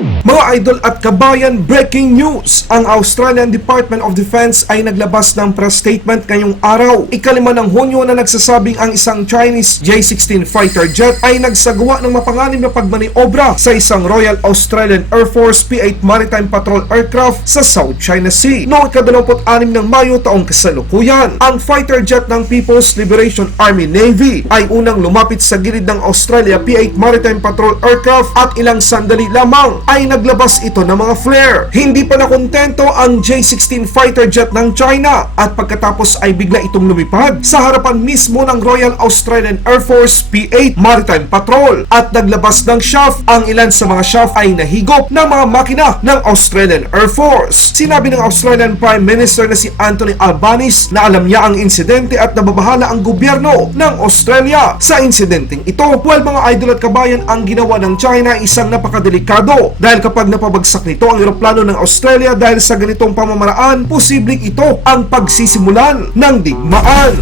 Mga idol at kabayan, breaking news! Ang Australian Department of Defense ay naglabas ng press statement ngayong araw, ika-5 ng Hunyo, na nagsasabing ang isang Chinese J-16 fighter jet ay nagsagawa ng mapanganib na pagmaniobra sa isang Royal Australian Air Force P-8 Maritime Patrol Aircraft sa South China Sea noong ika-26 ng Mayo taong kasalukuyan. Ang fighter jet ng People's Liberation Army Navy ay unang lumapit sa gilid ng Australia P-8 Maritime Patrol Aircraft at ilang sandali lamang ay naglabas ito ng mga flare. Hindi pa nakontento ang J-16 fighter jet ng China at pagkatapos ay bigla itong lumipad sa harapan mismo ng Royal Australian Air Force P-8 Maritime Patrol at naglabas ng chaff. Ang ilan sa mga chaff ay nahigop ng mga makina ng Australian Air Force. Sinabi ng Australian Prime Minister na si Anthony Albanese na alam niya ang insidente at nababahala ang gobyerno ng Australia sa insidenteng ito. Well, mga idol at kabayan, ang ginawa ng China ay isang napakadelikado dahil kapag napabagsak nito ang eroplano ng Australia dahil sa ganitong pamamaraan, posibleng ito ang pagsisimulan ng digmaan.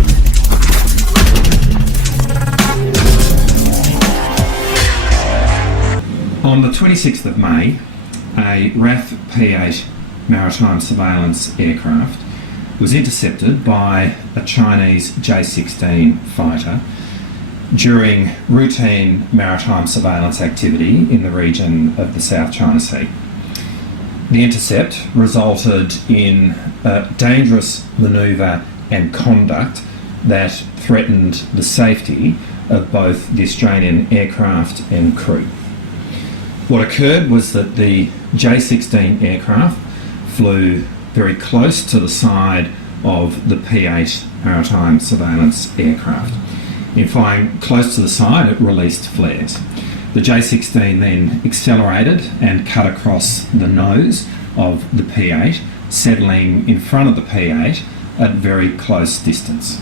On the 26th of May, a RAAF P-8 maritime surveillance aircraft was intercepted by a Chinese J-16 fighter during routine maritime surveillance activity in the region of the South China Sea. The intercept resulted in a dangerous manoeuvre and conduct that threatened the safety of both the Australian aircraft and crew. What occurred was that the J-16 aircraft flew very close to the side of the P-8 maritime surveillance aircraft. In flying close to the side, it released flares. The J-16 then accelerated and cut across the nose of the P-8, settling in front of the P-8 at very close distance.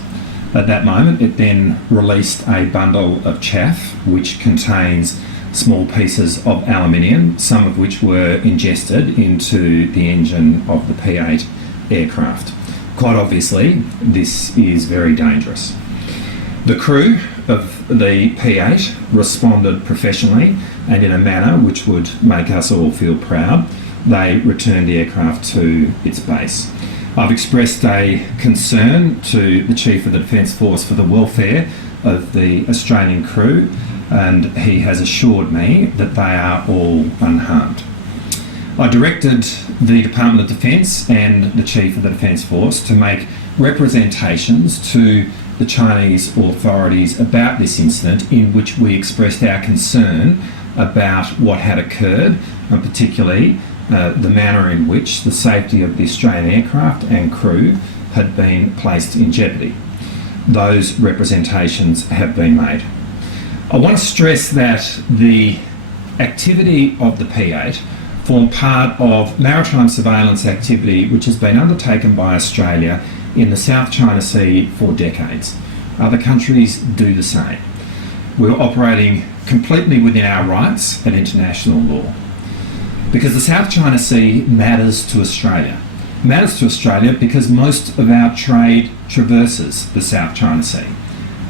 At that moment, it then released a bundle of chaff, which contains small pieces of aluminium, some of which were ingested into the engine of the P-8 aircraft. Quite obviously, this is very dangerous. The crew of the P-8 responded professionally and in a manner which would make us all feel proud. They returned the aircraft to its base. I've expressed a concern to the Chief of the Defence Force for the welfare of the Australian crew, and he has assured me that they are all unharmed. I directed the Department of Defence and the Chief of the Defence Force to make representations to the Chinese authorities about this incident, in which we expressed our concern about what had occurred, and particularly the manner in which the safety of the Australian aircraft and crew had been placed in jeopardy. Those representations have been made. I want to stress that the activity of the P-8 formed part of maritime surveillance activity which has been undertaken by Australia in the South China Sea for decades. Other countries do the same. We're operating completely within our rights and international law. Because the South China Sea matters to Australia. It matters to Australia because most of our trade traverses the South China Sea.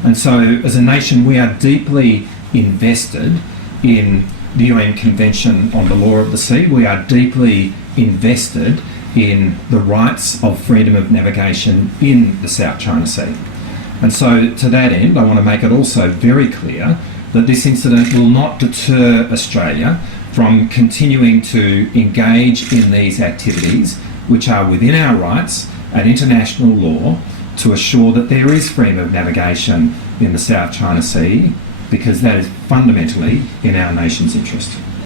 And so as a nation we are deeply invested in the UN Convention on the Law of the Sea. We are deeply invested in the rights of freedom of navigation in the South China Sea. And so to that end, I want to make it also very clear that this incident will not deter Australia from continuing to engage in these activities which are within our rights and international law to assure that there is freedom of navigation in the South China Sea, because that is fundamentally in our nation's interest.